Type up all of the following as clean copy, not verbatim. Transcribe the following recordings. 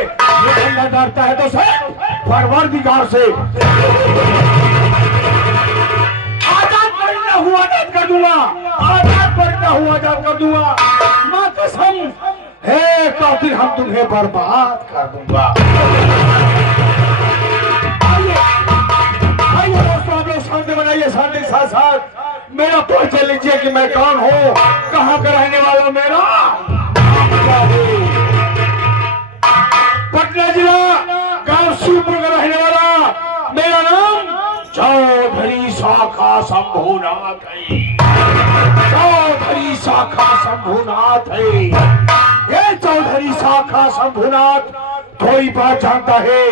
ये बंदा डरता है तो सर परवरदिगार से। आजाद करना हुआ आजाद कर दूंगा, आजाद करना हुआ आजाद कर दूंगा। मां कसम है कातिल हम तुम्हें बर्बाद कर दूंगा। आइए दोस्तों आप लोग शांति बनाइए, शांति साथ साथ मेरा परिचय लीजिए कि मैं कौन हूँ, कहाँ का रहने वाला मेरा पटना जिला गांव शिवपुर का रहने वाला मेरा नाम चौधरी शाखा शंभुनाथ है। चौधरी शाखा शंभुनाथ है। ये चौधरी शाखा शंभुनाथ कोई बात जानता है,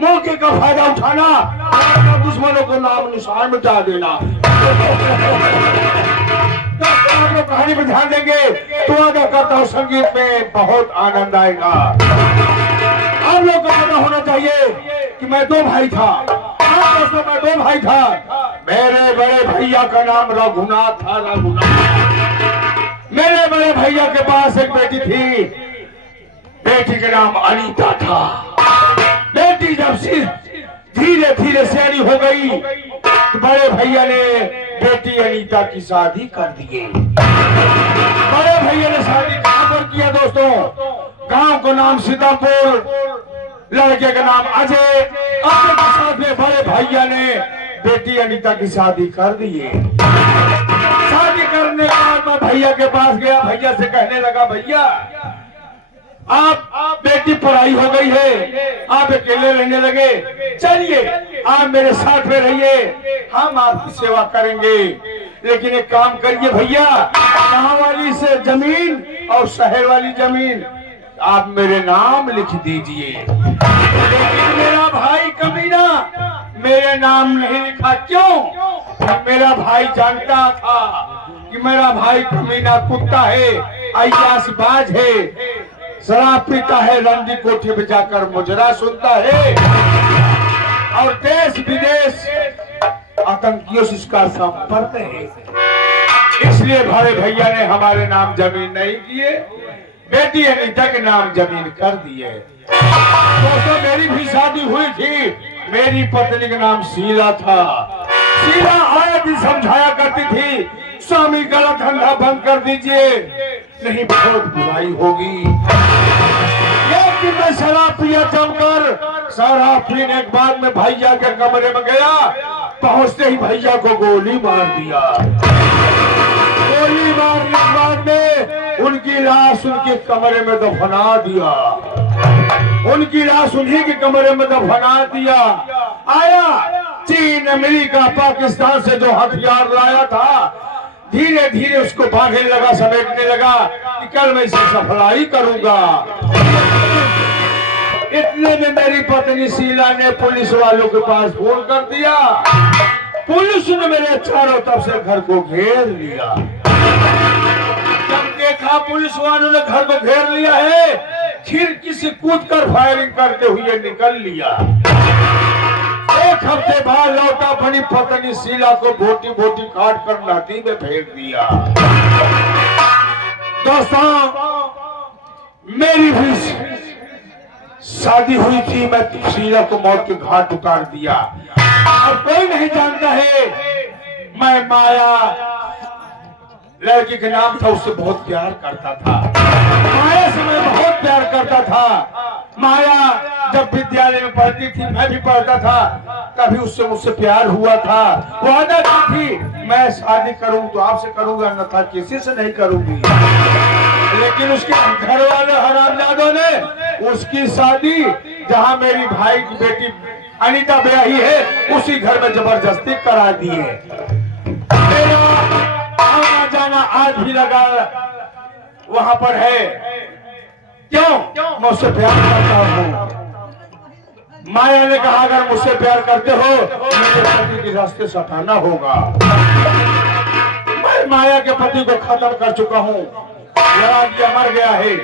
मौके का फायदा उठाना, दुश्मनों को नाम निशान मिटा देना। आप लोग कहानी पर ध्यान देंगे तो आगे करता हूँ, संगीत में बहुत आनंद आएगा। आप लोग को पता होना चाहिए कि मैं दो भाई था। दोस्तों मैं दो भाई था। मेरे बड़े भैया का नाम रघुनाथ था, रघुनाथ। मेरे बड़े भैया के पास एक बेटी थी, बेटी का नाम अनीता था। बेटी जब से धीरे धीरे सियानी हो गई तो बड़े भैया ने बेटी अनीता की शादी कर दी। बड़े भैया ने शादी कहां पर किया दोस्तों? गांव का नाम सीतापुर, लड़के का नाम अजय। अजय के साथ में बड़े भैया ने बेटी अनीता की शादी कर दी। शादी करने के बाद मैं भैया के पास गया, भैया से कहने लगा भैया आप बेटी पढ़ाई हो गई है, आप अकेले रहने लगे, चलिए आप मेरे साथ में रहिए, हम आपकी सेवा करेंगे। लेकिन एक काम करिए भैया, गांव वाली से जमीन और शहर वाली जमीन आप मेरे नाम लिख दीजिए। लेकिन मेरा भाई कमीना मेरे नाम नहीं लिखा। क्यों? मेरा भाई जानता था कि मेरा भाई कमीना कुत्ता है, अय्याशबाज है, शराब पीता है, रंडी कोठी पे जाकर मुजरा सुनता है और देश विदेश आतंकियों से इसका संपर्क है। इसलिए बड़े भैया ने हमारे नाम जमीन नहीं किए, बेटी अनीता के नाम जमीन कर दिए। दोस्तों मेरी भी शादी हुई थी, मेरी पत्नी का नाम शीला था। शीला आए दिन समझाया करती थी स्वामी गलत धंधा बंद कर दीजिए, नहीं बहुत बुराई होगी। लेकिन मैं शराब पिया जमकर, शराब पीने के बाद में भैया के कमरे में गया, पहुंचते ही भैया को गोली मार दिया। गोली मारने के बाद में उनकी लाश उनके कमरे में दफना दिया। उनकी लाश उन्हीं के कमरे में दफना दिया। आया चीन, अमेरिका, पाकिस्तान से जो हथियार लाया था, धीरे धीरे उसको बांधने लगा, समेटने लगा कि कल मैं इसे सफलाई करूंगा। इतने में मेरी पत्नी शीला ने पुलिस वालों के पास फोन कर दिया। पुलिस ने मेरे चारों तरफ से घर को घेर लिया। जब देखा पुलिस वालों ने घर को घेर लिया है, खिड़की से कूदकर फायरिंग करते हुए निकल लिया। एक हफ्ते बाद लौटा, अपनी पत्नी शीला को बोटी बोटी काट कर नदी में फेंक दिया। दोस्तों मेरी भी शादी हुई थी, मैं शीला को मौत के घाट उतार दिया। और कोई नहीं जानता है मैं माया लड़की के नाम था, उससे बहुत प्यार करता था। माया से मैं बहुत प्यार करता था। माया जब विद्यालय में पढ़ती थी, मैं भी पढ़ता था, तभी उससे मुझसे प्यार हुआ था। वादा की थी मैं शादी करूं तो आपसे करूंगा, न था किसी से नहीं करूंगी। लेकिन उसके घर वाले हरामजादों ने उसकी शादी जहां मेरी भाई की बेटी अनीता ब्याही है, उसी घर में जबरदस्ती करा दिए। मेरा आना जाना आज भी लगा वहां पर है। क्यों? मैं उससे प्यार करता हूँ। माया ने कहा अगर मुझसे प्यार करते हो मेरे पति के रास्ते से हटाना होगा। मैं माया के पति को खत्म कर चुका हूँ, लड़ा दिया, मर गया है।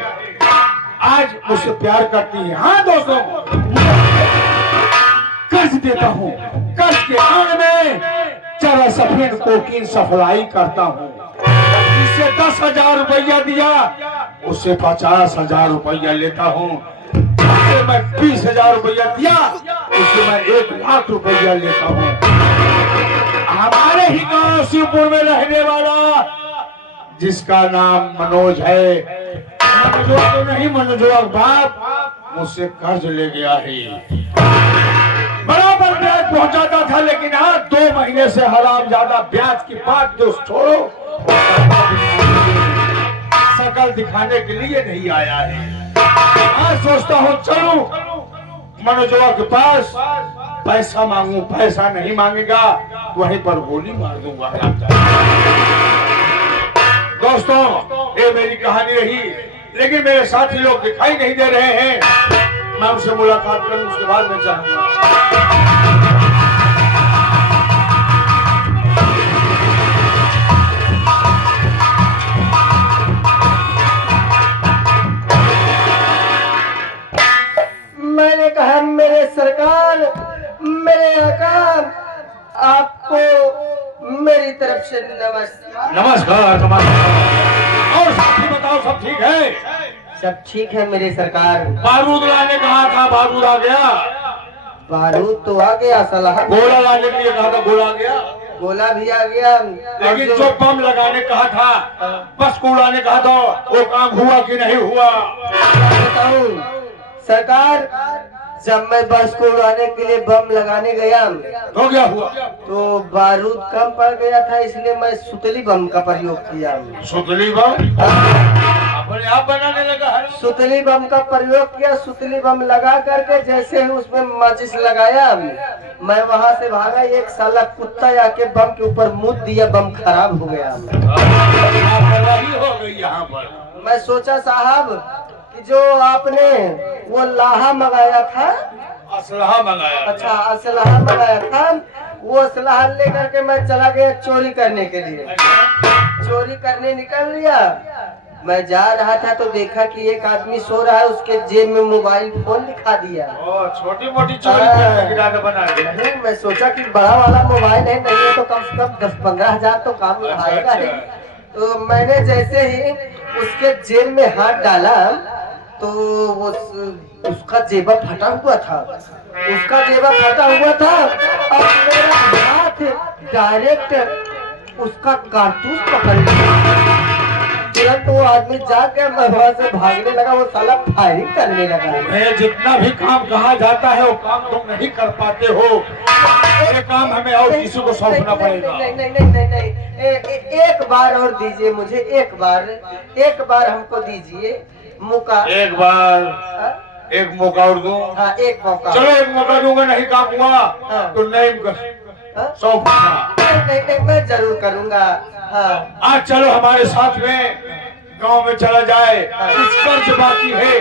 आज मुझसे प्यार करती है। हाँ दोस्तों, कर्ज देता हूँ, कर्ज के आड़ में चरा सफेद कोकीन सप्लाई करता हूँ। जिससे 10,000 रुपया दिया, उससे 50,000 रुपया लेता हूँ। उससे मैं 20,000 रुपया दिया, उससे मैं 1,00,000 रुपया लेता हूँ। हमारे ही गांव शिवपुर में रहने वाला जिसका नाम मनोज है, मनोजवा तो नहीं, मनोजवा बाप मुझसे कर्ज ले गया है। बराबर ब्याज पहुंचाता था, लेकिन आज 2 महीने से हराम ज्यादा ब्याज की बात जो छोड़ो, शकल दिखाने के लिए नहीं आया है। आज सोचता हूँ चलूं मनोजवा के पास, पैसा मांगू, पैसा नहीं मांगेगा वहीं पर गोली मार दूंगा। दोस्तों, ये मेरी कहानी रही, लेकिन मेरे साथी लोग दिखाई नहीं दे रहे हैं। मैं उनसे मुलाकात करूं, उसके बाद मैं चाहूंगा। मैंने कहा मेरे सरकार, मेरे आका, आपको मेरी तरफ से नमस्कार। नमस्कार, नमस्कार। और साथी बताओ, सब ठीक है? सब ठीक है मेरे सरकार। बारूद लाने कहा था, बारूद आ गया? बारूद तो आ गया, सलाह गोला लाने के लिए कहा था, गोला आ गया? गोला भी आ गया, लेकिन जो बम लगाने कहा था, बस को उड़ाने कहा था, वो काम हुआ कि नहीं हुआ? बताऊं सरकार, जब मैं बस को उड़ाने के लिए बम लगाने गया हो गया हुआ तो बारूद कम पड़ गया था, इसलिए मैं सुतली बम का प्रयोग किया। सुतली बम अपने आप बनाने लगा है? सुतली बम का प्रयोग किया। सुतली बम लगा करके जैसे ही उसमें माचिस लगाया, मैं वहां से भागा, एक साला कुत्ता आके बम के ऊपर मुद दिया, बम खराब हो गया। हो गई यहाँ पर। मैं सोचा साहब कि जो आपने वो लाहा मंगाया था, असलहा मंगाया। अच्छा असलहा मंगाया था, वो असलहा लेकर के मैं चला गया चोरी करने के लिए। चोरी करने निकल लिया। मैं जा रहा था तो देखा कि एक आदमी सो रहा है, उसके जेब में मोबाइल फोन दिखा दिया। छोटी मोटी चोरी बना नहीं, मैं सोचा कि बड़ा वाला मोबाइल है, नहीं है तो कम से कम 10-15 हजार तो काम आएगा ही। तो मैंने जैसे ही उसके जेब में हाथ डाला तो वो उसका जेबा फटा हुआ था, उसका जेबा फटा हुआ था और मेरा हाथ डायरेक्ट उसका कारतूस पकड़ लिया। तुरंत वो आदमी जाकर वहां से भागने लगा, वो साला फायरिंग करने लगा। मैं जितना भी काम कहा जाता है वो काम तुम नहीं कर पाते हो, ये काम हमें और किसी को सौंपना पड़ेगा। नहीं नहीं नहीं नहीं नहीं, एक बार और दीजिए मुझे, एक बार हमको दीजिए मौका। एक बार हाँ? एक मौका और दो। हाँ एक मौका। चलो एक मौका दूंगा, नहीं काम हुआ तो नहीं सौंपूंगा। नहीं, मैं जरूर करूंगा। हाँ। आज चलो हमारे साथ में गांव में चला जाए, कुछ कर्ज बाकी है,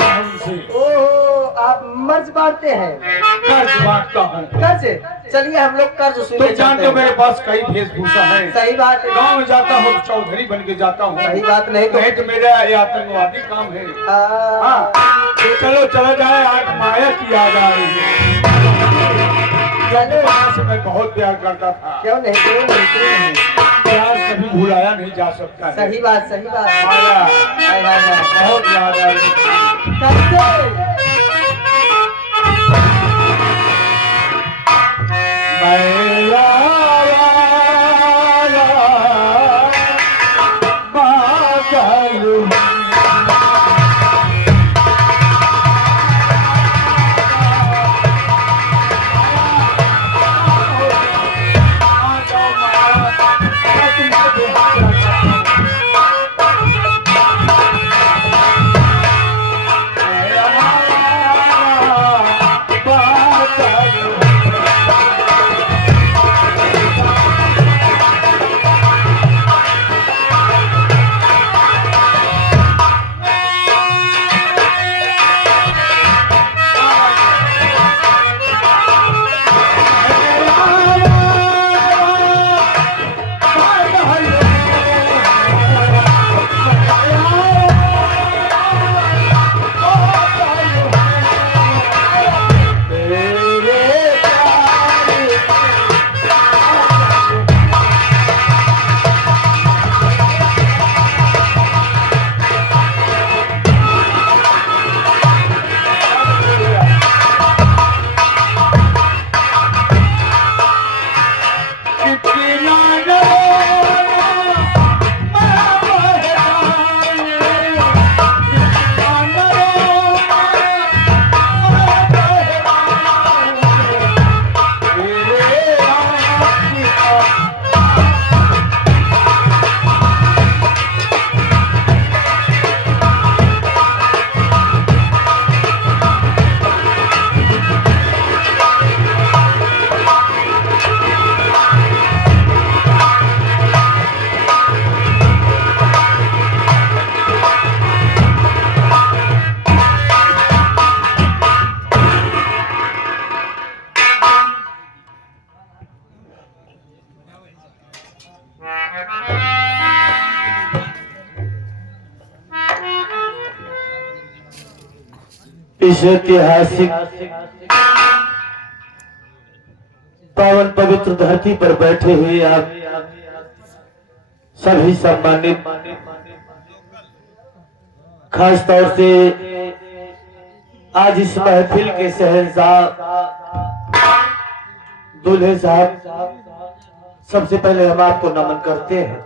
हमसे। ओहो, आप मर्ज बांटते हैं? कर्ज बांटता हूँ। कर्ज? चलिए हम लोग कर्ज तुम जानते हो मेरे पास कई वेशभूषा है। सही बात है। गांव में जाता हूँ तो चौधरी बन के जाता हूँ। सही बात नहीं तो मेरा ये आतंकवादी काम है। हाँ, तो चलो चला जाए, आज माया की याद आ रही है। से मैं बहुत प्यार करता था। क्यों नहीं प्यार कभी भुलाया नहीं जा सकता है। सही बात, सही बात। माया बहुत याद आ रही है। इस ऐतिहासिक पावन पवित्र धरती पर बैठे हुए आप सभी सम्मानित, खास तौर से आज इस महफिल के शहंशाह दूल्हे साहब, सबसे पहले हम आपको नमन करते हैं।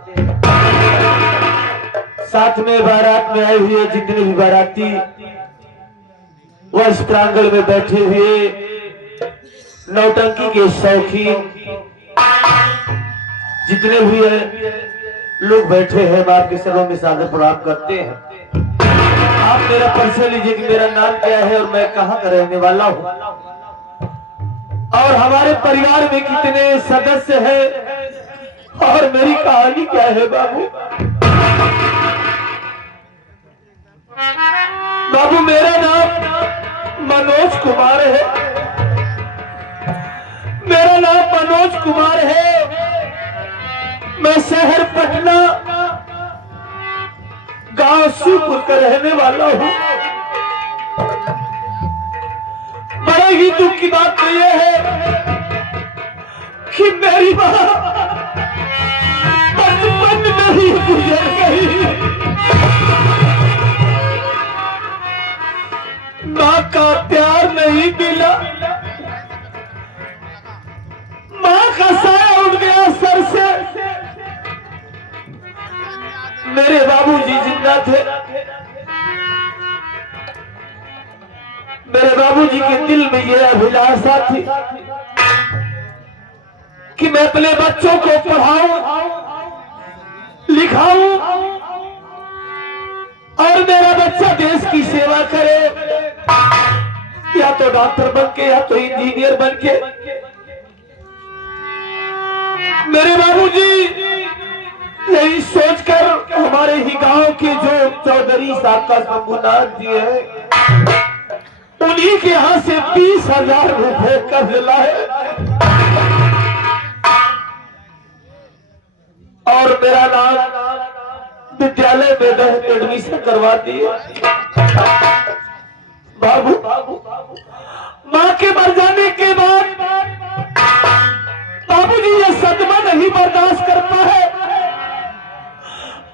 साथ में बारात में आए हुए जितने भी बाराती वह इस प्रांगण में बैठे हुए नौटंकी के शौकीन जितने भी लोग बैठे हैं, हम आपके सरों में सादर प्रणाम करते हैं। आप मेरा परिचय लीजिए कि मेरा नाम क्या है और मैं कहाँ का रहने वाला हूँ, और हमारे परिवार में कितने सदस्य हैं और मेरी कहानी क्या है। बाबू बाबू मेरा नाम मनोज कुमार है। मेरा नाम मनोज कुमार है। मैं शहर पटना गांव शिवपुर का रहने वाला हूँ। बड़े ही दुख की बात तो यह है कि मेरी माँ बचपन में ही गुजर गई। माँ का प्यार नहीं मिला, माँ का साया उठ गया सर से। मेरे बाबूजी जिंदा थे। मेरे बाबूजी के दिल में यह अभिलाषा थी कि मैं अपने बच्चों को पढ़ाऊं, लिखाऊं और मेरा बच्चा देश की सेवा करे, या तो डॉक्टर बन के या तो इंजीनियर बन के। मेरे बाबूजी यही सोचकर हमारे ही गांव के जो चौधरी साहब का शंभुनाथ जी है, उन्हीं के यहाँ से 20,000 रुपए कर्ज लाए और मेरा नाम विद्यालय में एडमिशन करवा दिए। बाबू माँ के मर जाने के बाद बाबूजी ये सदमा नहीं बर्दाश्त करता है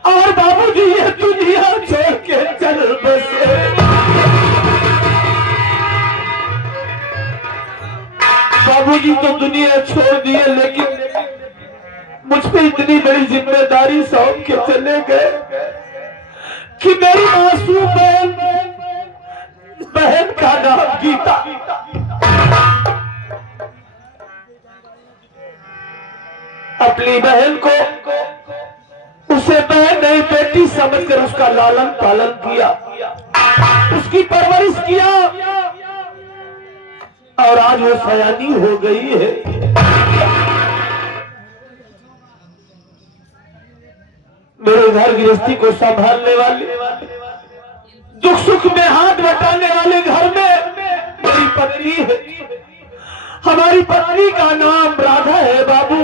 और बाबूजी ये दुनिया छोड़ के चल बसे। बाबूजी तो दुनिया छोड़ दिए, लेकिन मुझ पे इतनी बड़ी जिम्मेदारी सौंप के चले गए कि मेरी मासूम बहन का नाम गीता, अपनी बहन को उसे बहन नहीं बेटी समझकर उसका लालन पालन किया, उसकी परवरिश किया और आज वो सयानी हो गई है। मेरे घर गृहस्थी को संभालने वाले, दुख सुख में हाथ बटाने वाले घर में मेरी पत्नी है। हमारी पत्नी का नाम राधा है। बाबू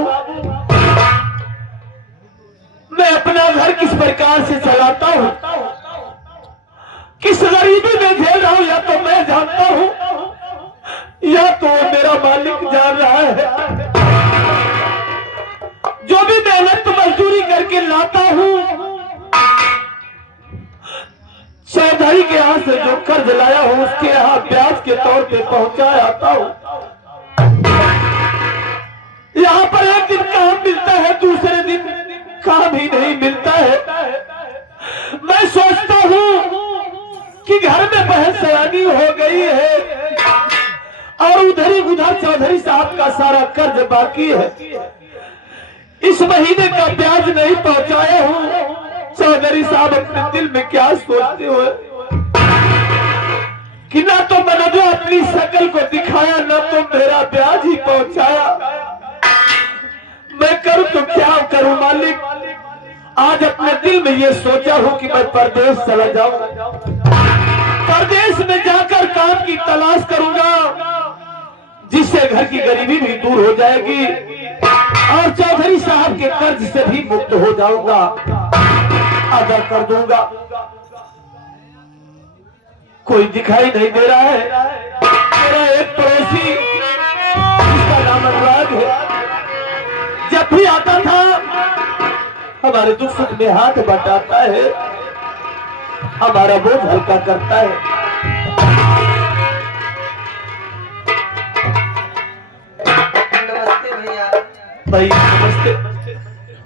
मैं अपना घर किस प्रकार से चलाता हूँ, किस गरीबी में झेल रहा हूँ, या तो मैं जानता हूँ या तो मेरा मालिक जान रहा है। जो भी मेहनत मजदूरी करके लाता हूँ, चौधरी के यहाँ से जो कर्ज लाया हूँ उसके यहाँ ब्याज के तौर पे पहुंचा आता हूँ। यहाँ पर एक दिन काम मिलता है, दूसरे दिन काम ही नहीं मिलता है। मैं सोचता हूँ कि घर में बहन सयानी हो गई है और उधर चौधरी साहब का सारा कर्ज बाकी है। इस महीने का ब्याज नहीं पहुंचाया हूँ। चौधरी साहब अपने दिल में क्या सोचते हुए कि ना तो मैंने जो अपनी शकल को दिखाया, ना तो मेरा ब्याज ही पहुंचाया। मैं करूं तो क्या करूं मालिक। आज अपने दिल में ये सोचा हूं कि मैं परदेश चला जाऊं, परदेश में जाकर काम की तलाश करूंगा, जिससे घर की गरीबी भी दूर हो जाएगी और चौधरी साहब के कर्ज से भी मुक्त हो जाऊंगा, अदा कर दूंगा। कोई दिखाई नहीं दे रहा है। मेरा एक पड़ोसी जिसका नाम अनुराग है, जब भी आता था हमारे दुख सुख में हाथ बटाता है, हमारा बोझ हल्का करता है। नमस्ते भैया। भाई नमस्ते।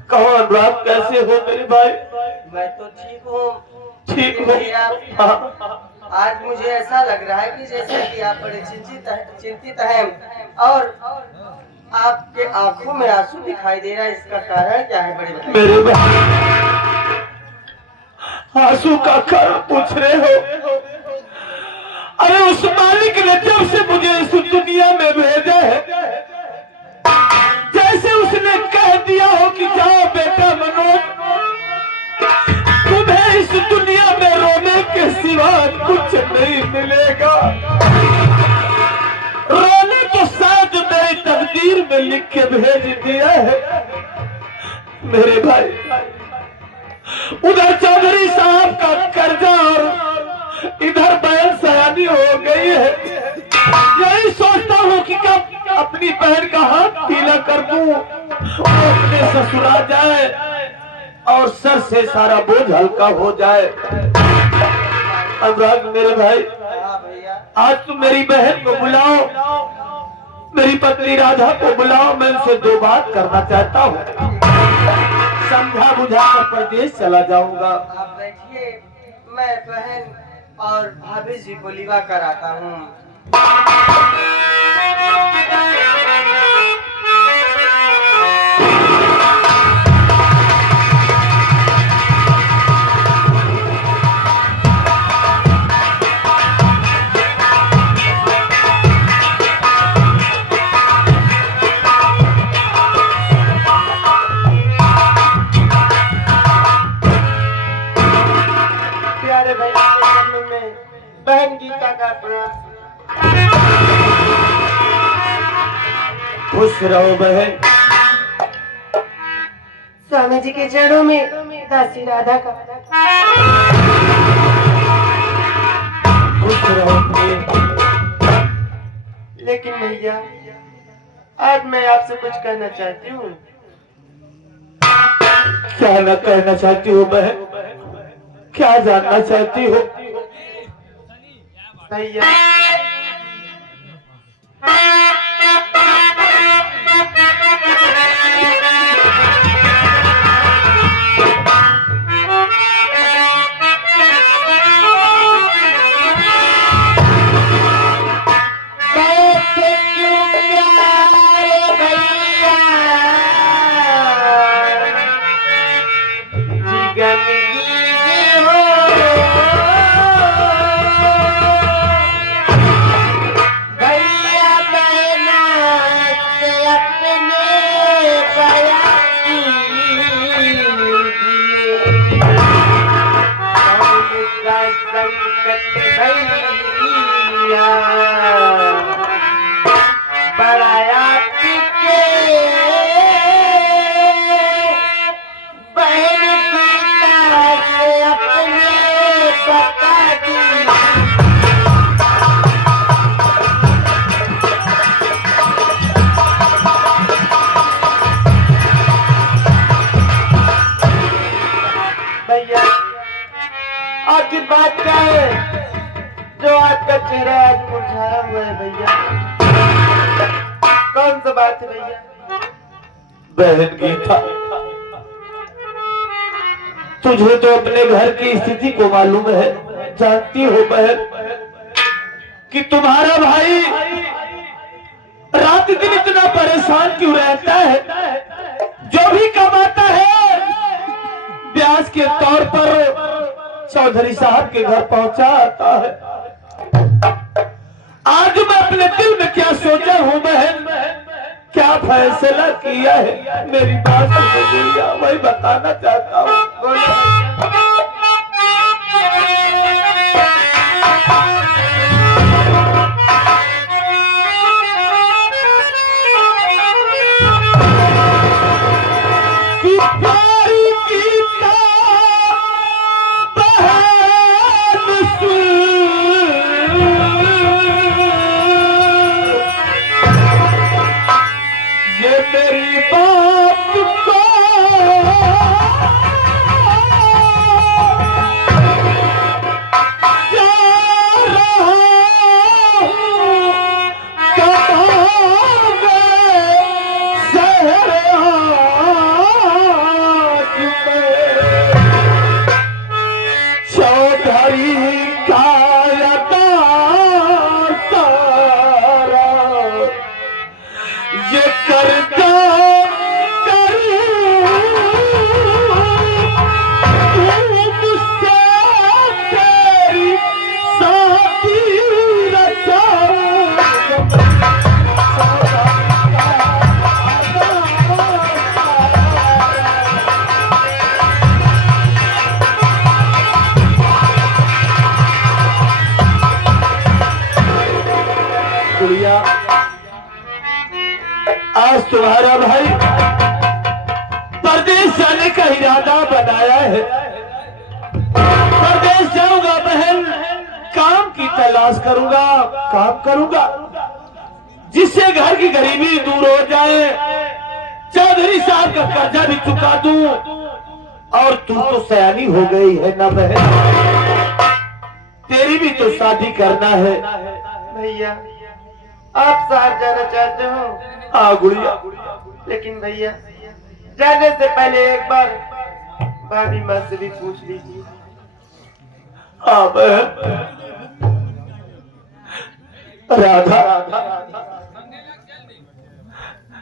कहो अनुराग, कैसे हो मेरे भाई? मैं तो ठीक हूँ। ठीक हो? भैया, हाँ। आज मुझे ऐसा लग रहा है कि जैसे कि आप बड़े चिंतित हैं और आपके आंखों में आंसू दिखाई दे रहा है। इसका कारण क्या है बड़े भाई? मेरे भाई, आंसू का कारण पूछ रहे हो? अरे उस मालिक ने जब से मुझे इस दुनिया में भेजा है, जैसे उसने कह दिया हो कि जाओ बेटा मनोज, तुम्हें इस दुनिया में रोने के सिवा कुछ नहीं मिलेगा। रोने तो शायद मेरी तकदीर में लिख के भेज दिया है। मेरे भाई, उधर चौधरी साहब का कर्जा और इधर बहन सयानी हो गई है। यही सोचता हूँ कि कब अपनी बहन का हाथ पीला कर दूं, वो अपने ससुरा जाए और सर से सारा बोझ हल्का हो जाए। अनुराग मेरे भाई, हाँ भैया। आज तुम मेरी बहन को बुलाओ, मेरी पत्नी राधा को बुलाओ, मैं उनसे दो बात करना चाहता हूँ। समझा बुझा कर प्रदेश चला जाऊंगा। आप बैठिए, मैं बहन और भाभी जी को लिवा कर आता हूँ। प्यारे भाई के चरणों में बहन गीता का प्रणाम। खुश रहो बहन। स्वामी जी के चरणों में दासी राधा का। खुश रहो प्रिय। लेकिन भैया, आज मैं आपसे कुछ कहना चाहती हूँ। क्या न कहना चाहती हो बहन? क्या जानना चाहती हो? भैया, भैया, आखिर बात क्या है जो आपका चेहरा आज मुरझाया हुआ है भैया? कौन सा बात है भैया? बहन गीता, तुझे तो अपने घर की स्थिति को मालूम है, जानती हो बहन कि तुम्हारा भाई रात दिन इतना परेशान क्यों रहता है। जो भी कमाता है ब्याज के तौर पर चौधरी साहब के घर पहुंचाता है। आज मैं अपने दिल में क्या सोचा हूँ बहन, क्या फैसला किया है, मेरी बात सुनो, वही बताना चाहता हूँ। कि प्यारी गीता बहन सुन तुम्हारी कायदा सारा ये करता आज तुम्हारा भाई परदेश जाने का इरादा बनाया है। परदेश जाऊंगा बहन, काम की तलाश करूंगा, काम करूंगा जिससे घर की गरीबी दूर हो जाए, चौधरी साहब का कर्जा भी चुका दूं। और तू तो सयानी हो गई है ना बहन, तेरी भी तो शादी करना है। भैया आप साथ जाना चाहते हो? हाँ गुड़िया, लेकिन भैया जाने से पहले एक बार भाभी माँ से भी पूछ लीजिए। हाँ बहन। राधा,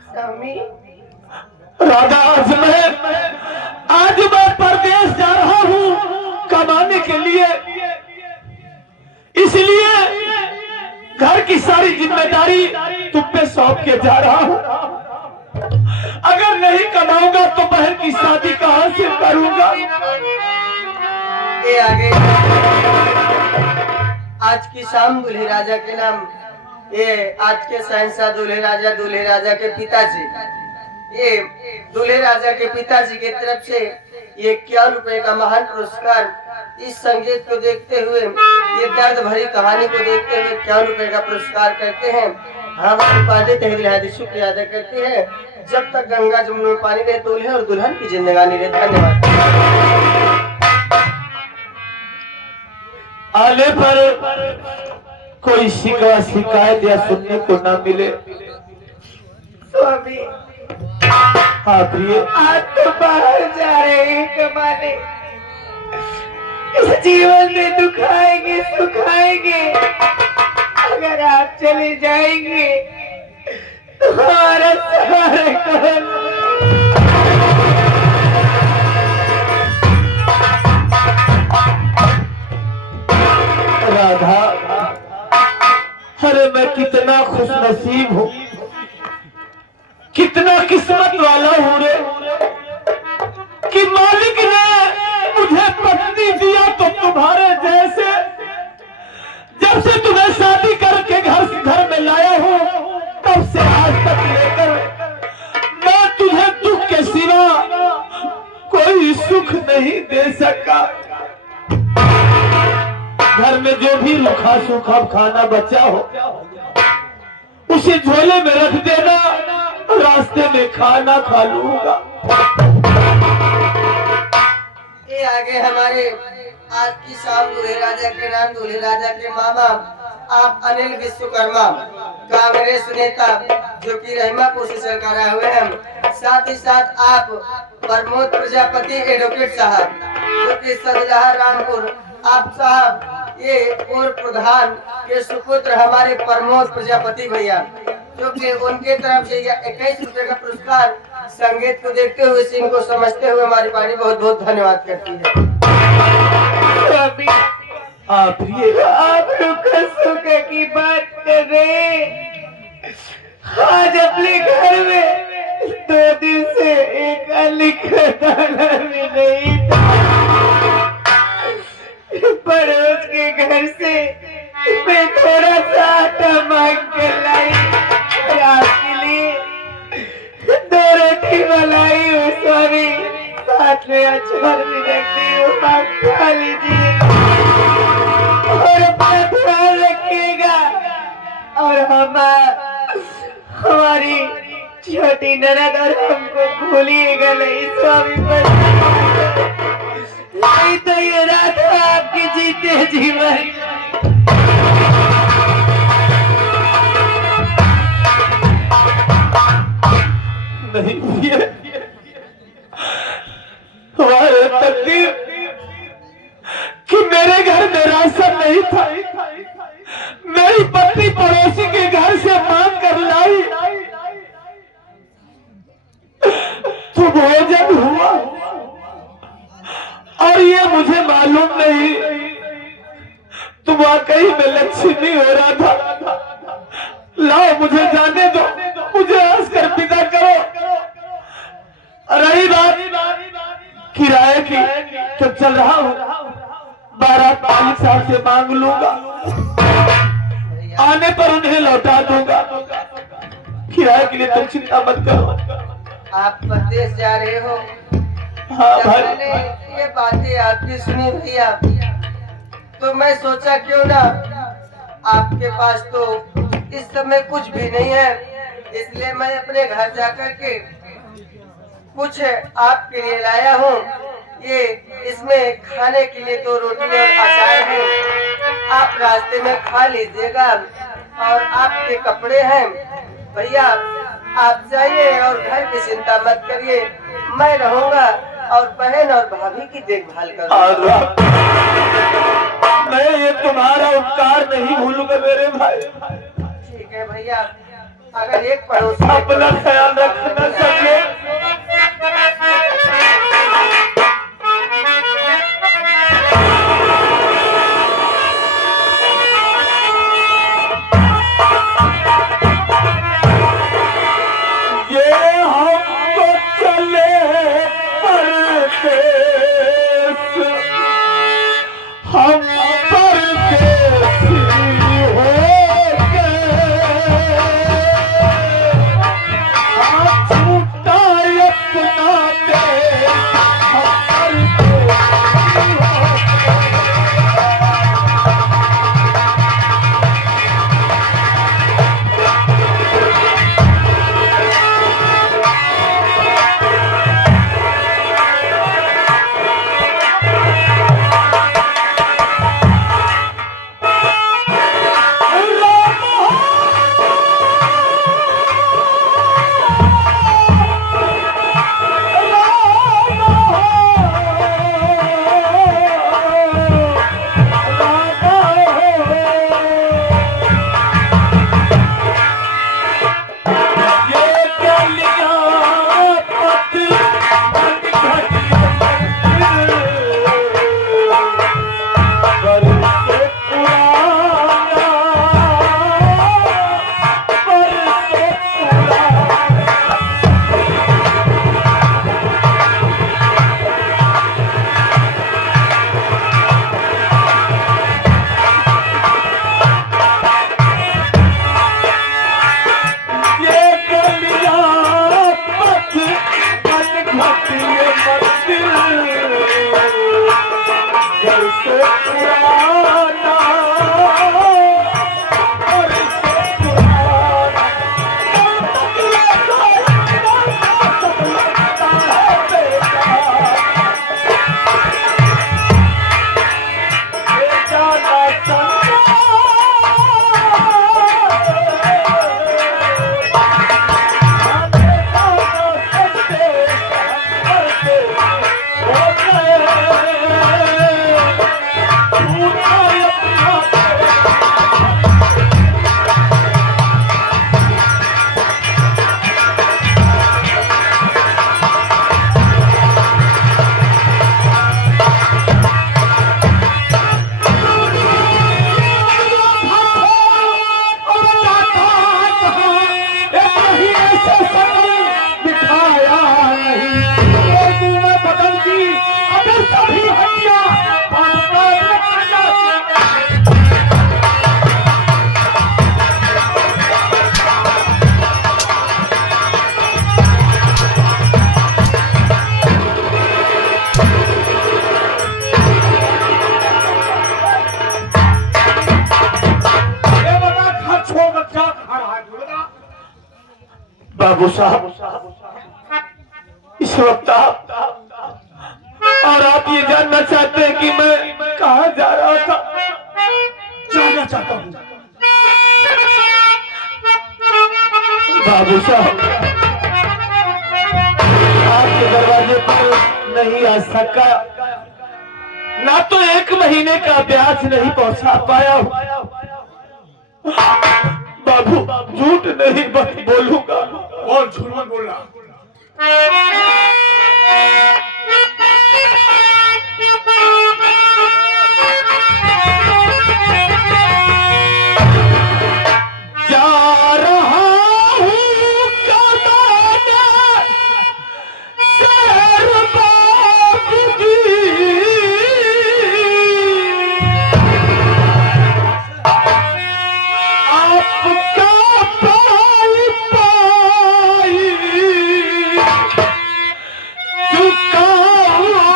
स्वामी राधा, आज मैं परदेश जा रहा हूँ कमाने के लिए, इसलिए घर की सारी जिम्मेदारी तुम पे सौंप के जा रहा हूँ। अगर नहीं कमाऊंगा तो बहन की शादी कहां से करूंगा? ये आगे आज की शाम दूल्हे राजा के नाम, ये आज के शहंशाह दूल्हे राजा के पिताजी, ये दूल्हे राजा के पिताजी की तरफ से ये 51 रुपए का महान पुरस्कार, इस संगीत को देखते हुए, ये दर्द भरी कहानी को देखते हुए 51 रुपए का पुरस्कार करते हैं। हमारे पार्टी तहरीर शुक्रिया अदा करते हैं। जब तक गंगा जमुना में पानी रहे, दूल्हे और दुल्हन की जिंदगानी रहे। धन्यवाद। आने पर कोई शिकवा शिकायत या सुनने को ना मिले। स्वामी हाँ प्रिय, आज तो बाहर जा रहे हैं कमाने, इस जीवन में दुख आएंगे सुख आएंगे, अगर आप चले जाएंगे तो हमारा सहारा कौन? राधा, अरे मैं कितना खुश नसीब हूँ, कितना किस्मत वाला हूँ रे, कि मालिक ने मुझे पत्नी दिया तो तुम्हारे जैसे। जब से तुम्हें शादी करके घर में लाया हूँ, तब से आज तक लेकर मैं तुझे दुख के सिवा कोई सुख नहीं दे सका। घर में जो भी रूखा सूखा खाना बचा हो उसे झोले में रख देना, रास्ते में खाना खा लूंगा। ये आगे हमारे आज की शाम दूल्हे राजा के नाम, दूल्हे राजा के मामा आप अनिल विश्वकर्मा, कांग्रेस नेता जो कि रहीमापुर से सरकार आए हुए हैं। साथ ही साथ आप प्रमोद प्रजापति एडवोकेट साहब जो कि सदलहा रामपुर, आप साहब ये पूर्व प्रधान के सुपुत्र हमारे प्रमोद प्रजापति भैया, जो कि उनके तरफ से 21 रुपए का पुरस्कार संगीत को देखते हुए, सीन को समझते हुए हमारी पार्टी बहुत बहुत धन्यवाद करती है। आप रुका सुखा की बात कर रहे, आज अपने घर में 2 दिन से एक लिखा दाना भी नहीं था। पड़ोस के घर से मैं थोड़ा सा आटा मांग कर लाई और आपके लिए 2 रोटी बनाई हूँ स्वामी, साथ में अचार भी रखती हूँ, आप खा लीजिए और अपना ध्यान रखिएगा। और हमारी छोटी ननद और हमको भूलिएगा नहीं स्वामी, नहीं तो ये रात आपकी जीते जीवन। नहीं हमारे तकदीर कि मेरे घर में नहीं था। मेरी पत्नी पड़ोसी के घर से मांग कर लाई तो भोजन हुआ, और ये मुझे मालूम नहीं तो वाकई में लक्ष्मी हो रहा था। लाओ मुझे जाने दो, मुझे हंस कर विदा करो। रही बात किराए की तो चल रहा हूँ, 12-40 साल से मांग लूंगा, आने पर उन्हें लौटा दूंगा। किराए के लिए तुम चिंता मत करो। आप परदेश जा रहे हो? हाँ जब भाई। मैंने ये बातें आपकी सुनी भैया तो मैं सोचा क्यों ना, आपके पास तो इस समय कुछ भी नहीं है, इसलिए मैं अपने घर जाकर के कुछ आपके लिए लाया हूँ। ये इसमें खाने के लिए 2 रोटी और अचार है, आप रास्ते में खा लीजिएगा। और आपके कपड़े हैं भैया, आप जाइए और घर की चिंता मत करिए, मैं रहूंगा और बहन और भाभी की देखभाल करूंगा। मैं ये तुम्हारा उपकार नहीं भूलूंगा मेरे भाई। ठीक है भैया, अगर एक पड़ोसी अपना ख्याल रखना सके। हम परदेसी हो गए, हम छूटा अपना देश, हम परदेसी हो बाबू साहब, इस वक्त आप और आप ये जानना चाहते हैं कि मैं कहाँ जा रहा था? जाना चाहता हूँ बाबू साहब, आपके दरवाजे पर नहीं आ सका, ना तो 1 महीने का ब्याज नहीं पहुंचा पाया हूं। बाबू झूठ नहीं बोलूंगा। बोल, झूठ मत बोलना। जा रहा हूं कमाने शहर बाग की, आपका पाई पाई चुकाऊंगा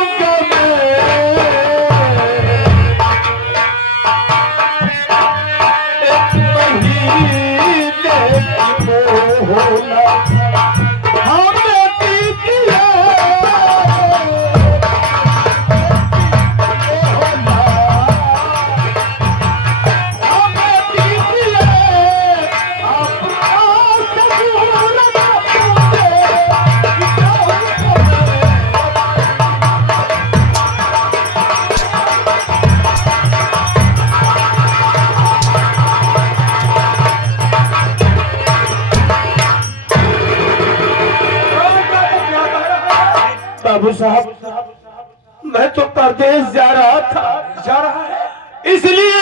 बाबू साहब, मैं तो परदेश जा रहा था। जा रहा है इसलिए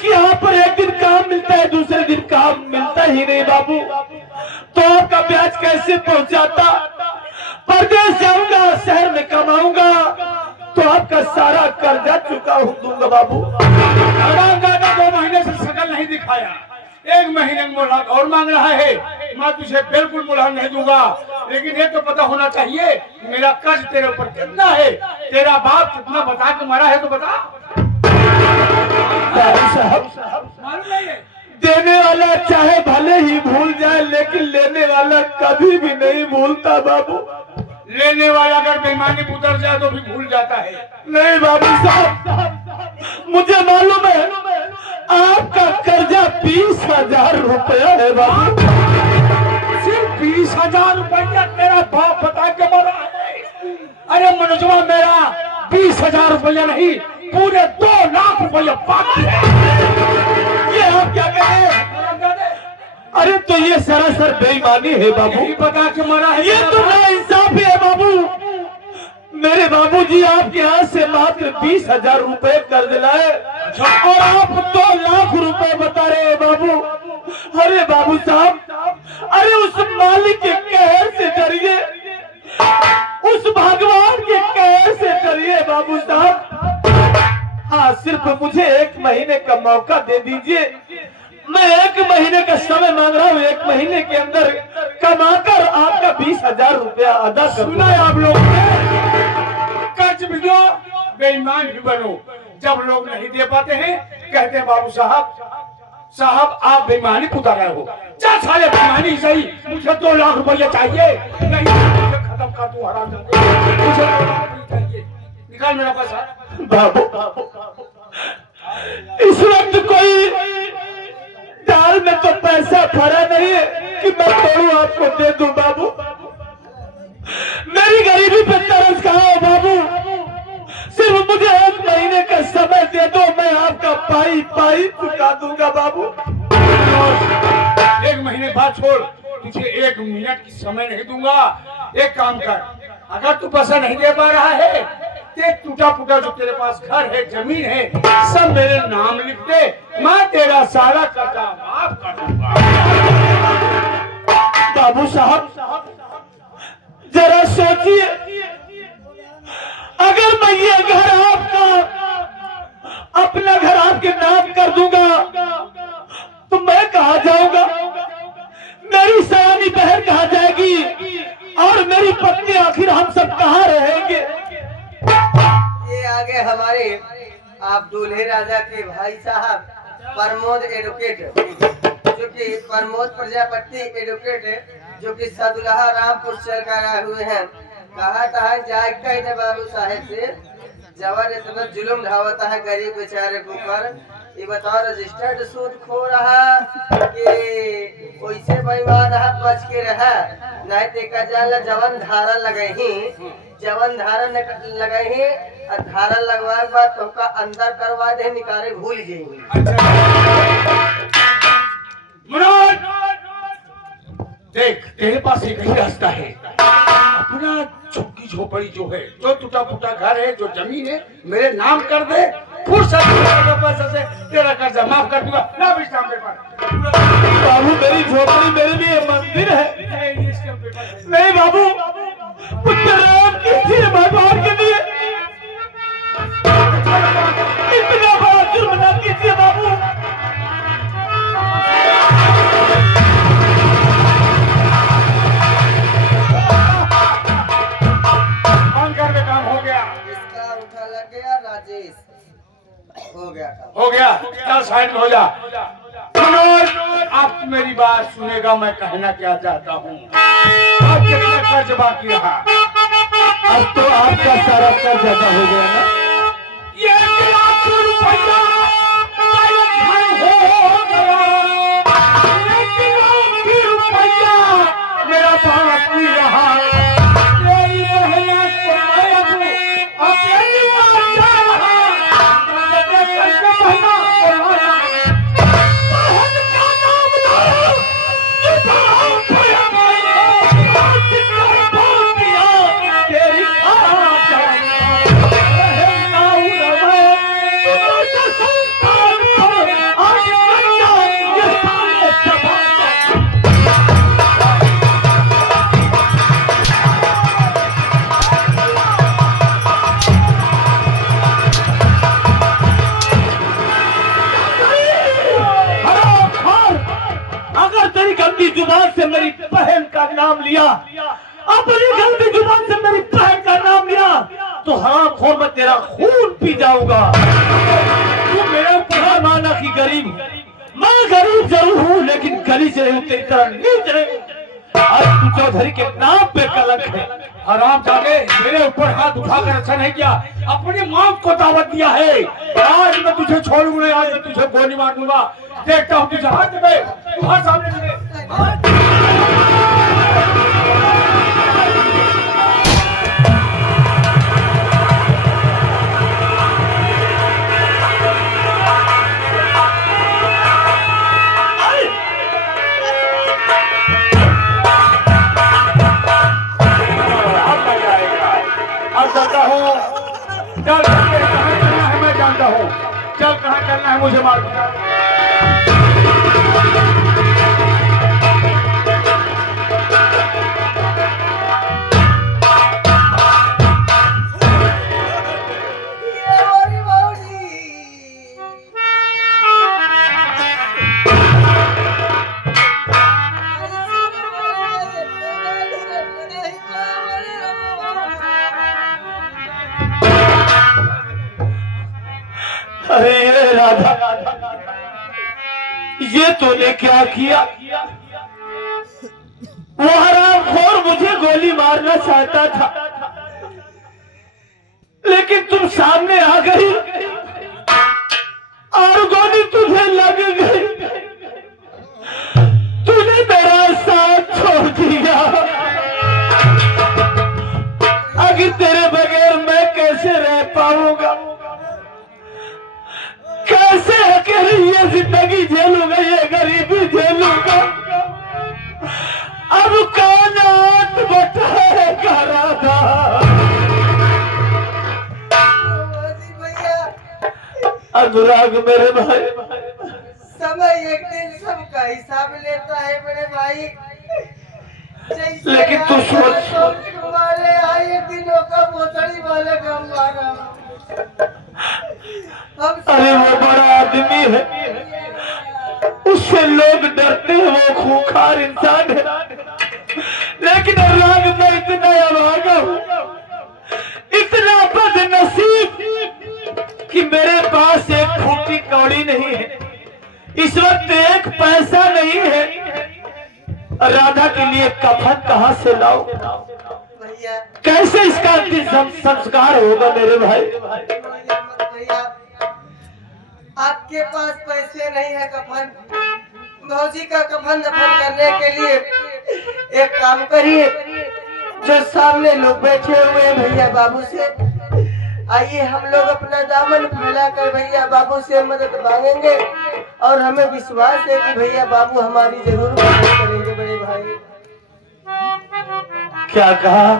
कि यहाँ पर एक दिन काम मिलता है, दूसरे दिन काम मिलता ही नहीं बाबू। तो आपका ब्याज कैसे पहुंचाता? परदेश जाऊंगा, शहर में कमाऊंगा तो आपका सारा कर्जा चुका दूंगा बाबू। 2 महीने से शकल नहीं दिखाया, 1 महीने में मुलाकात और मांग रहा है। मैं तुझे बिल्कुल मुलाकात नहीं दूंगा, लेकिन ये तो पता होना चाहिए मेरा कर्ज तेरे ऊपर कितना है, तेरा बाप कितना बता के मरा है तो बता। साहब, मालूम नहीं है? देने वाला चाहे भले ही भूल जाए, लेकिन लेने वाला कभी भी नहीं भूलता बाबू। लेने वाला अगर बेईमानी में उतर जाए तो भी भूल जाता है। नहीं बाबू साहब, मुझे मालूम है आपका कर्जा 20,000 रुपया है बाबू। सिर्फ 20,000 रुपया तेरा बाप बता के मरा है? अरे मनोजवा, मेरा 20,000 रुपया नहीं, पूरे 2 लाख रुपया बाकी है। ये आप क्या कह रहे हैं? अरे तो ये सरासर बेईमानी है बाबू। यही बता के मरा है। ये तो नाइंसाफी है बाबू। मेरे बाबूजी आपके यहाँ से मात्र 20,000 रुपए कर्ज लाए और आप 2 लाख रुपए बता रहे हैं बाबू। अरे बाबू साहब, अरे उस मालिक के कहर से डरिए, उस भगवान के कहर से डरिए बाबू साहब। हाँ, सिर्फ मुझे 1 महीने का मौका दे दीजिए। मैं 1 महीने का समय मांग रहा हूँ, 1 महीने के अंदर कमाकर आपका 20,000 रुपया अदा कर। सुना है आप लोग ने? कर्ज भी दो, बेईमान भी बनो। जब लोग नहीं दे पाते हैं कहते हैं बाबू साहब आप बेईमानी पुता रहे हो। जा साले बेईमानी सही, मुझे 2 लाख रुपया चाहिए। नहीं मुझे खत्म कर तू हराम जादे, मुझे 2 लाख रुपया चाहिए, निकाल मेरा पैसा। बाबू, इस वक्त कोई दाल में तो पैसा भरा नहीं है कि मैं तोड़ू आपको दे दूं बाबू। मेरी गरीबी पे तरस खाओ बाबू। सिर्फ मुझे 1 महीने का समय दे दो, मैं आपका पाई पाई चुका दूंगा बाबू। 1 महीने बाद छोड़, तुझे 1 मिनट की समय नहीं दूंगा। एक काम कर, अगर तू पैसा नहीं दे पा रहा है, ते टूटा फूटा जो तेरे पास घर है, जमीन है, सब मेरे नाम लिख दे, मैं तेरा सारा कर्जा माफ कर दूंगा। बाबू साहब, जरा सोचिए, अगर मैं ये घर आपका, अपना घर आपके नाम कर दूंगा तो मैं कहाँ जाऊंगा? मेरी सयानी बहन कहाँ जाएगी और मेरी पत्नी, आखिर हम सब कहाँ रहेंगे? ये आगे हमारे आप दूल्हे राजा के भाई साहब प्रमोद एडवोकेट, जो कि प्रमोद प्रजापति एडवोकेट, जो कि सदुल्हा रामपुर चल कर आए हुए हैं। कहा था जाए कह दे बाबू साहेब से जवान इतना जुल्म ढावता है गरीब बेचारे के ऊपर। ये बताओ रजिस्टर्ड सूद खो रहा कि वैसे बेईमान रहा, बच के रहा। नहीं देखा जाला जवन धारा लगही, जवन धारा लगही और धारा लगवाए के बाद तो अंदर करवा दे, निकाले भूल जाएंगे। मनोज, देख तेरे पास एक ही रास्ता है। अपना झुग्गी झोपड़ी जो है, जो टूटा फूटा घर है, जो जमीन है, मेरे नाम कर दे। फुर्सत पैसे से तेरा कर्जा माफ कर दूंगा। ना भी स्टाम्प पेपर। बाबू मेरी झोपड़ी मेरे लिए मंदिर है। नहीं बाबू, पुत्र राम के लिए, भगवान के लिए इतना बड़ा जुर्म न कीजिए बाबू। घर में काम हो गया, इसका उठा लग गया राजेश, हो गया काम। हो गया, चल साइड में हो जा। मनोज, आप मेरी बात सुनेगा, मैं कहना क्या चाहता हूँ। आप कितना कर्ज बाकी रहा? अब तो आपका सारा कर्ज अदा हो गया ना। ये 1 लाख रुपया हो गया, 1 लाख रुपया मेरा बाकी रहा। मेरी बहना को मैं अपनी बात जा रहा, बहना को लाया, बहन का नाम लाया, तेरी गंदी जुबान से मेरी बहन का नाम लिया, अपनी गंदी जुबान से मेरी बहन का नाम लिया, तो हरामखोर मैं तेरा खून पी जाऊंगा। तू मेरे ऊपर माना कि गरीब, मैं गरीब जरूर हूँ लेकिन गली से हूँ, तेरी तरह नीच नहीं। आज तू चौधरी के नाम पे कलंक है। हराम जाके मेरे ऊपर हाथ उठाकर अच्छा नहीं किया, अपनी मौत को दावत दिया है। आज मैं तुझे छोड़ूंगा नहीं, आज मैं तुझे गोली मार दूंगा। देखता हूँ तुझे हाथ में, तू हाथ सामने से चल, कहाँ चलना है मैं जानता हूँ। चल, कहाँ चलना है मुझे मालूम है। अरे ये राधा, ये तूने क्या किया? वो हरामखोर मुझे गोली मारना चाहता था, लेकिन तुम सामने आ गई और गोली तुझे लग गई। तूने मेरा साथ छोड़ दिया। अगर तेरे बगैर मैं कैसे रह पाऊंगा, कैसे अकेली ये जिंदगी झेलूंगा, ये गरीबी झेलूंगा। अब कौन हाथ बटाएगा राधा? अनुराग मेरे भाई, समय एक दिन सबका हिसाब लेता है मेरे भाई। लेकिन तू सोच, वाले आए दिनों का मोतड़ी वाले कम मारा। अरे वो बड़ा आदमी है, उससे लोग डरते हैं, वो खूंखार इंसान है। लेकिन अनुराग मैं इतना अभागा हूँ, इतना बदनसीब कि मेरे पास एक फूटी कौड़ी नहीं है, इस वक्त एक पैसा नहीं है। राधा के लिए कफन कहाँ से लाऊं? भैया कैसे इसका अंतिम संस्कार होगा मेरे भाई? भैया आपके पास पैसे नहीं है कफन, भौजी का कफन दफन करने के लिए एक काम करिए, जो सामने लोग बैठे हुए हैं भैया बाबू से, आइए हम लोग अपना दामन फैलाकर भैया बाबू से मदद मांगेंगे और हमें विश्वास है कि भैया बाबू हमारी जरूर मदद करेंगे बड़े भाई। क्या कहा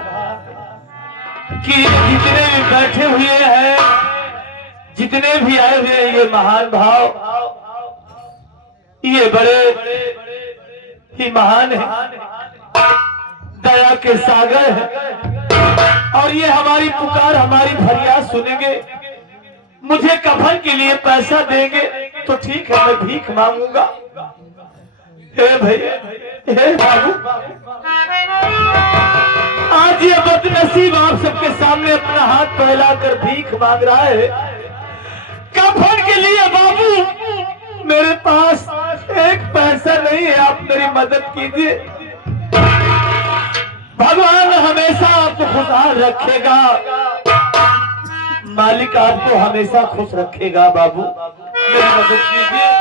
कि जितने भी बैठे हुए हैं, जितने भी आए हुए हैं, ये महान भाव, ये बड़े ही महान है, दया के सागर है और ये हमारी पुकार, हमारी फरियाद सुनेंगे। मुझे कफन के लिए पैसा देंगे तो ठीक है, मैं भीख मांगूंगा। हे भैया, हे बाबू, आज ये बदनसीब आप सबके सामने अपना हाथ फैलाकर भीख मांग रहा है कफन के लिए। बाबू मेरे पास एक पैसा नहीं है, आप मेरी मदद कीजिए। भगवान हमेशा आपको खुशहाल रखेगा, मालिक आपको हमेशा खुश रखेगा। बाबू मेरी मदद कीजिए।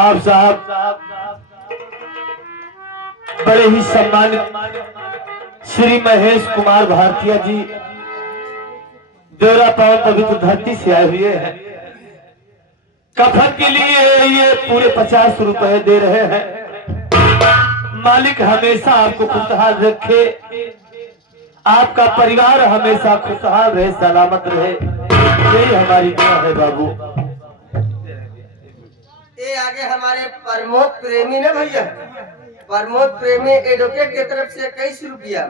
आप साहब बड़े ही सम्मानित श्री महेश कुमार भारतीय जी देवरा पावन पवित्र धरती से आए हुए हैं। कफन के लिए ये पूरे 50 रुपए दे रहे हैं। मालिक हमेशा आपको खुशहाल रखे, आपका परिवार हमेशा खुशहाल रहे, सलामत रहे, यही हमारी दुआ है। बाबू ये आगे हमारे प्रमोद प्रेमी ना भैया, प्रमोद प्रेमी एडवोकेट की तरफ से 21 रुपया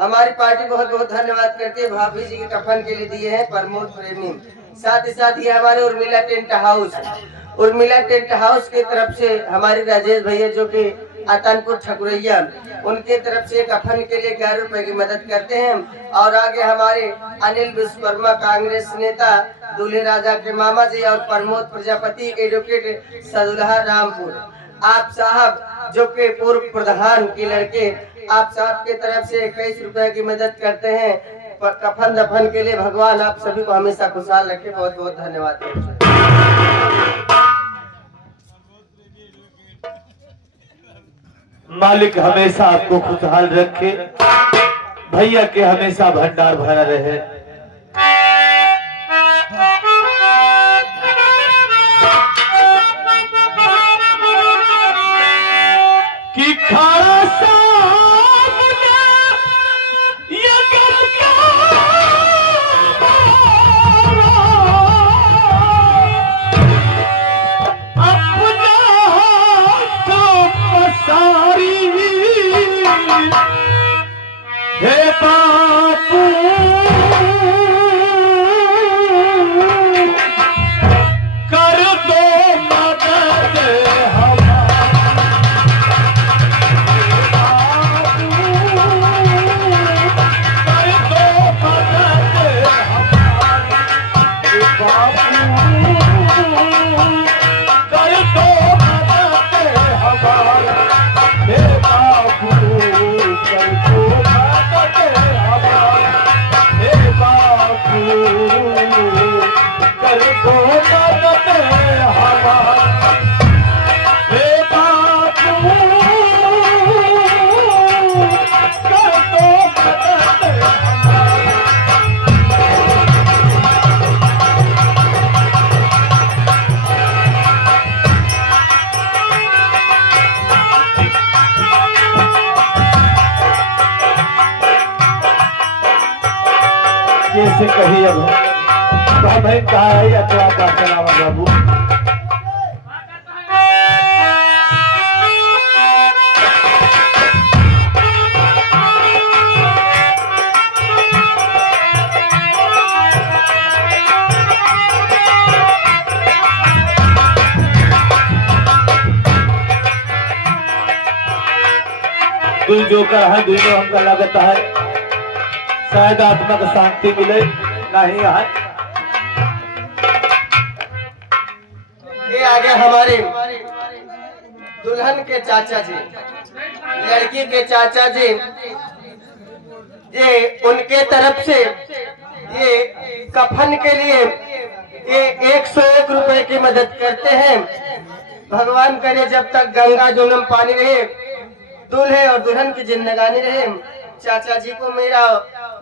हमारी पार्टी बहुत बहुत धन्यवाद करती है। भाभी जी के कफन के लिए दिए हैं प्रमोद प्रेमी। साथ ही साथ ये हमारे Urmila tent house, Urmila tent house की तरफ से हमारे राजेश भैया जो कि आतनपुर ठकुरैया, उनके तरफ से कफन के लिए 11 रुपए की मदद करते हैं। और आगे हमारे अनिल विश्वकर्मा कांग्रेस नेता, दूल्हे राजा के मामा जी और प्रमोद प्रजापति एडवोकेट सदुल्हा रामपुर, आप साहब जो के पूर्व प्रधान के लड़के, आप साहब के तरफ से 21 रुपए की मदद करते हैं कफन दफन के लिए। भगवान आप सभी को हमेशा खुशहाल रखे, बहुत बहुत धन्यवाद। मालिक हमेशा आपको खुशहाल रखे, भैया के हमेशा भंडार भरा रहे। कि खारा सामने ये अपना तो पसारी हे बापू मालिक कहा है या तो आपका सलाम बाबू। दिल जो कर है दोनों हमका लगता है शायद आत्मा को शांति मिले नहीं है। ये आगे हमारे दुल्हन के चाचा जी, लड़की के चाचा जी, ये उनके तरफ से ये कफन के लिए ये 101 रुपए की मदद करते हैं। भगवान करे जब तक गंगा जमुना पानी रहे, दूल्हे और दुल्हन की जिंदगानी रहे। चाचा जी को मेरा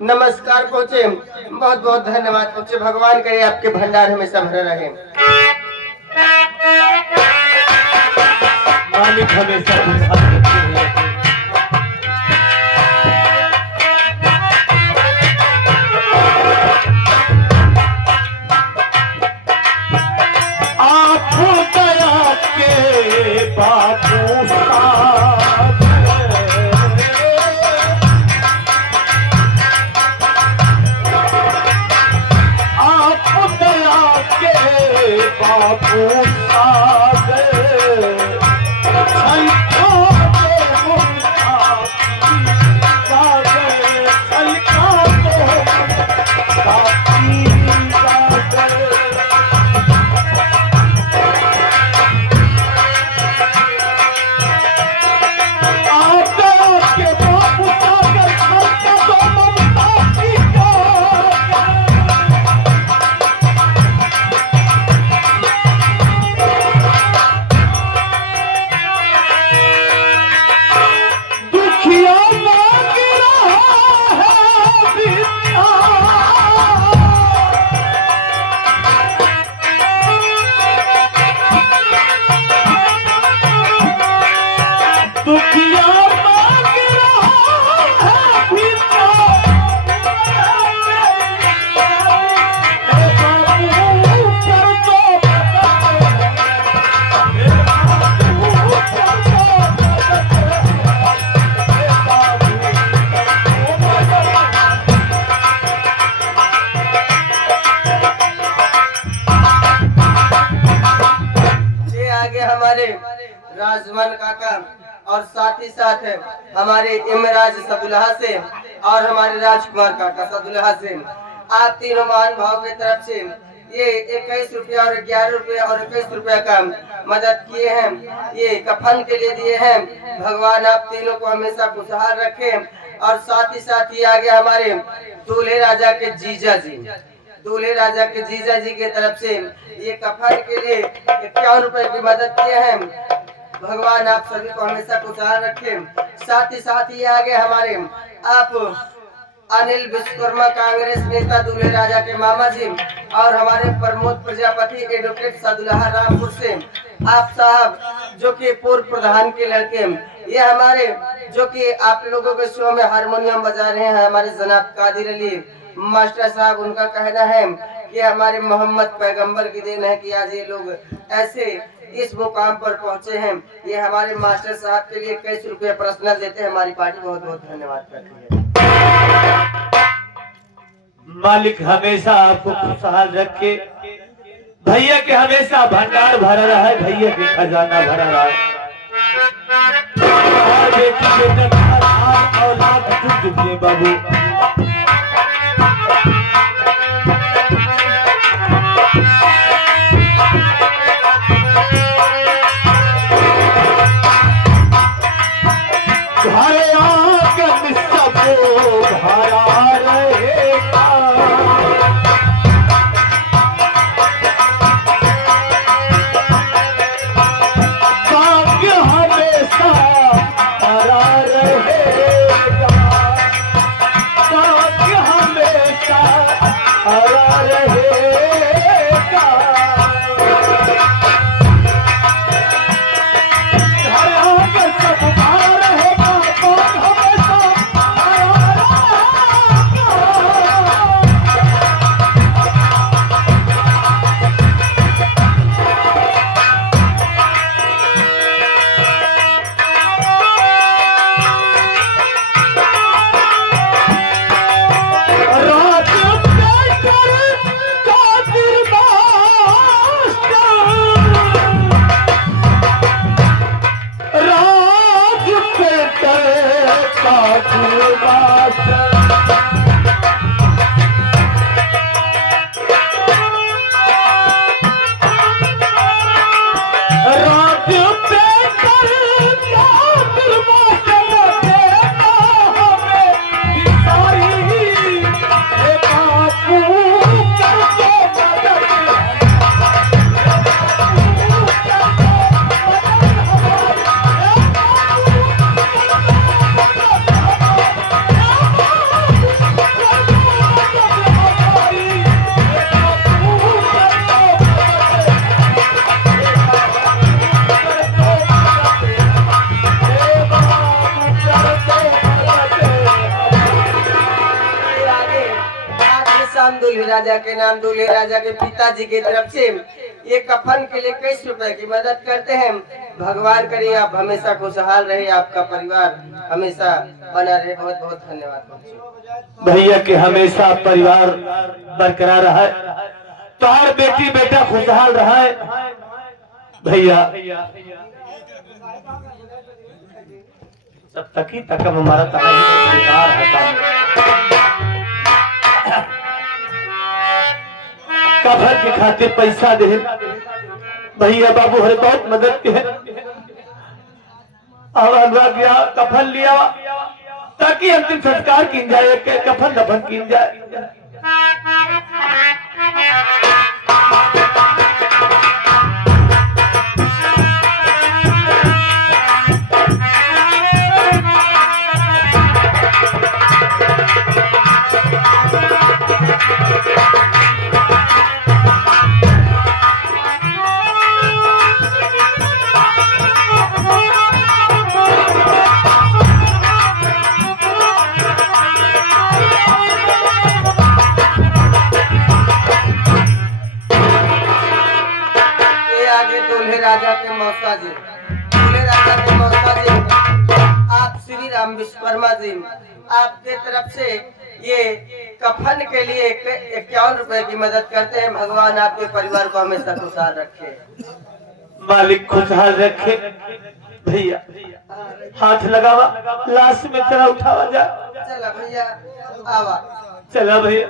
नमस्कार पहुँचे, बहुत बहुत धन्यवाद पहुँचे। भगवान करे आपके भंडार हमेशा भरे रहे। मालिक हमेशा खुशहाल रखे हैं। आप दया के बाबू साहब, आप दया के बाबू साहब, राजमान काका और साथ ही साथ हमारे इमराज सदुल्हा से और हमारे राजकुमार काका सदुल्हा से आप तीनों महान भाव की तरफ से ये 21 रुपया और 11 रुपया और 21 रुपया का मदद किए हैं। ये कफन के लिए दिए हैं। भगवान आप तीनों को हमेशा खुशहाल रखें। और साथ ही साथ ये आगे हमारे दूल्हे राजा के जीजा जी, दूल्हे राजा के जीजा जी के तरफ से ये कफन के लिए 51 रुपए की मदद किए हैं। भगवान आप सभी को हमेशा खुशहाल रखें। साथ ही ये आगे हमारे आप अनिल विश्वकर्मा कांग्रेस नेता दूल्हे राजा के मामा जी और हमारे प्रमोद प्रजापति एडवोकेट सदुल्हा रामपुर से आप साहब जो कि पूर्व प्रधान के लड़के, ये हमारे जो कि आप लोगों के शो में हारमोनियम बजा रहे हैं हमारे जनाब कादिर अली मास्टर साहब। उनका कहना है कि हमारे मोहम्मद पैगंबर की देन है कि आज ये लोग ऐसे इस मुकाम पर पहुंचे हैं। ये हमारे मास्टर साहब के लिए 21 रुपये पर्सनल देते हैं। हमारी पार्टी बहुत बहुत धन्यवाद करती है। मालिक हमेशा आपको खुशहाल रखे। भैया के हमेशा भंडार भरा रहा है, भैया के खजाना भरा रहा है। बाबू हमेशा राजा के नाम दूल्हे राजा के पिताजी की तरफ से ये कफन के लिए 21 रुपए की मदद करते हैं। भगवान करे आप हमेशा खुशहाल रहे, आपका परिवार हमेशा बना रहे। बहुत बहुत धन्यवाद भैया के हमेशा परिवार बरकरार रहा है, तुम्हार बेटी बेटा खुशहाल रहा है। भैया तब तक ही तक हमारा तकार है। कफन के खातिर पैसा दे भैया बाबू हरे बहुत मदद के है। और अनुराग गया कफन लिया ताकि अंतिम संस्कार की जाए, कफन दफन की जाए। राजा के मौसा जी, दूल्हे राजा के मौसा जी, आप श्री राम विश्वकर्मा जी, आपके तरफ से ये कफन के लिए 51 रुपए की मदद करते हैं। भगवान आपके परिवार को हमेशा खुशहाल रखे, मालिक खुशहाल रखे। भैया हाथ लगावा, लाश में चला उठावा जा। चला भैया आवा, चला भैया।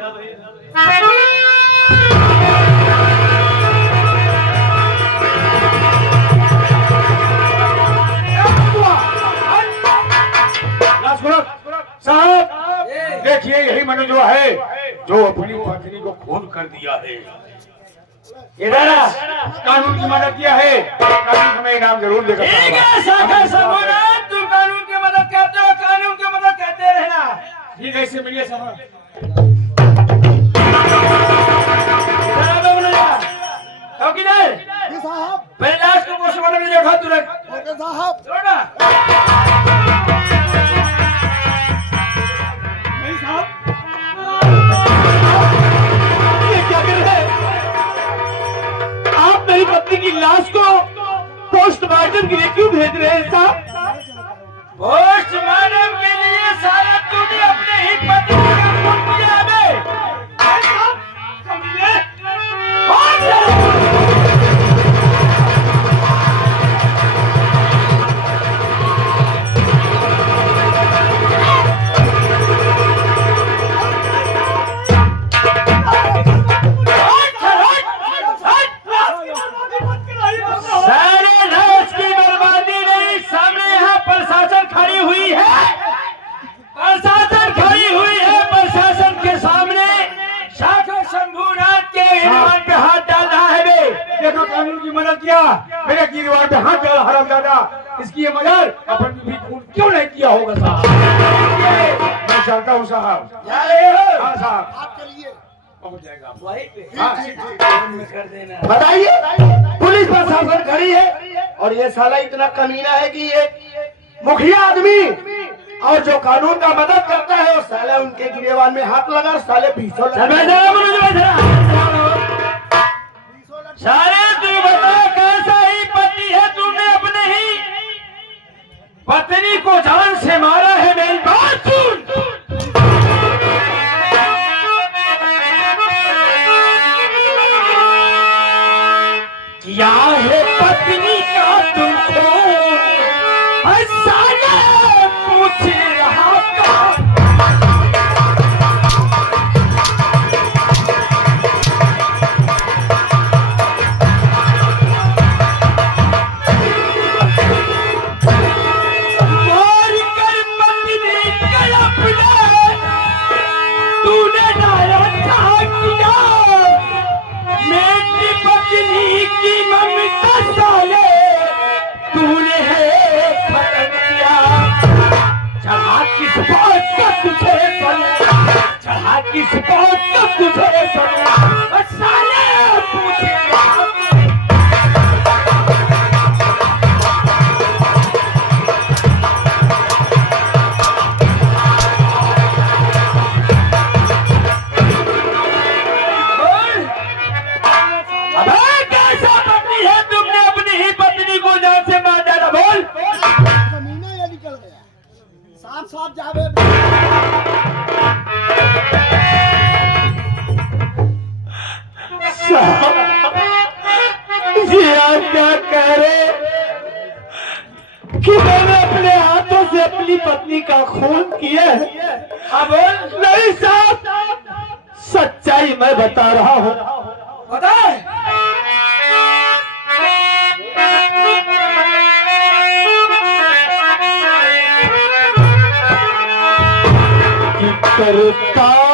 साहब देखिए यही मैंने जो है जो अपनी पत्नी को खून कर दिया है, ये कानून की मदद किया है, कानून हमें इनाम जरूर देगा। तुम कानून की मदद करते हो, कानून की मदद करते रहना। ठीक है, इससे मिलिए साहब। पहले लाश को पोस्टमार्टम में देखा तुरंत साहब। आप मेरी पत्नी की लाश को पोस्टमार्टम के लिए क्यों भेज रहे हैं साहब? पोस्टमार्टम के लिए साला तूने अपने ही पति का खून किया है। कानून की मदद किया, मेरे गिरवार पे हाथ डाला हरामजादा। इसकी ये मदद अपन भी खून क्यों नहीं किया होगा साहब? मैं चाहता हूँ साहब, हाँ साहब आपके लिए पहुँच जाएगा। बताइए, पुलिस प्रशासन खड़ी है और ये साला इतना कमीना है कि ये मुखिया आदमी और जो कानून का मदद करता है वो साला उनके गिरेवान में हाथ लगा, साले 20 सारे तू बता कैसा ही पति है, तूने अपने ही पत्नी को जान से मारा है। मेरी बात सुन, क्या है पत्नी का तुमको साले पूछ रहा था। किस बात का तुझे साले पूछे साहब, ये आप क्या कह रहे कि मैंने अपने हाथों से अपनी पत्नी का खून किया है? हाँ बोल। नहीं साहब, सच्चाई मैं बता रहा हूँ। बताए। कि करता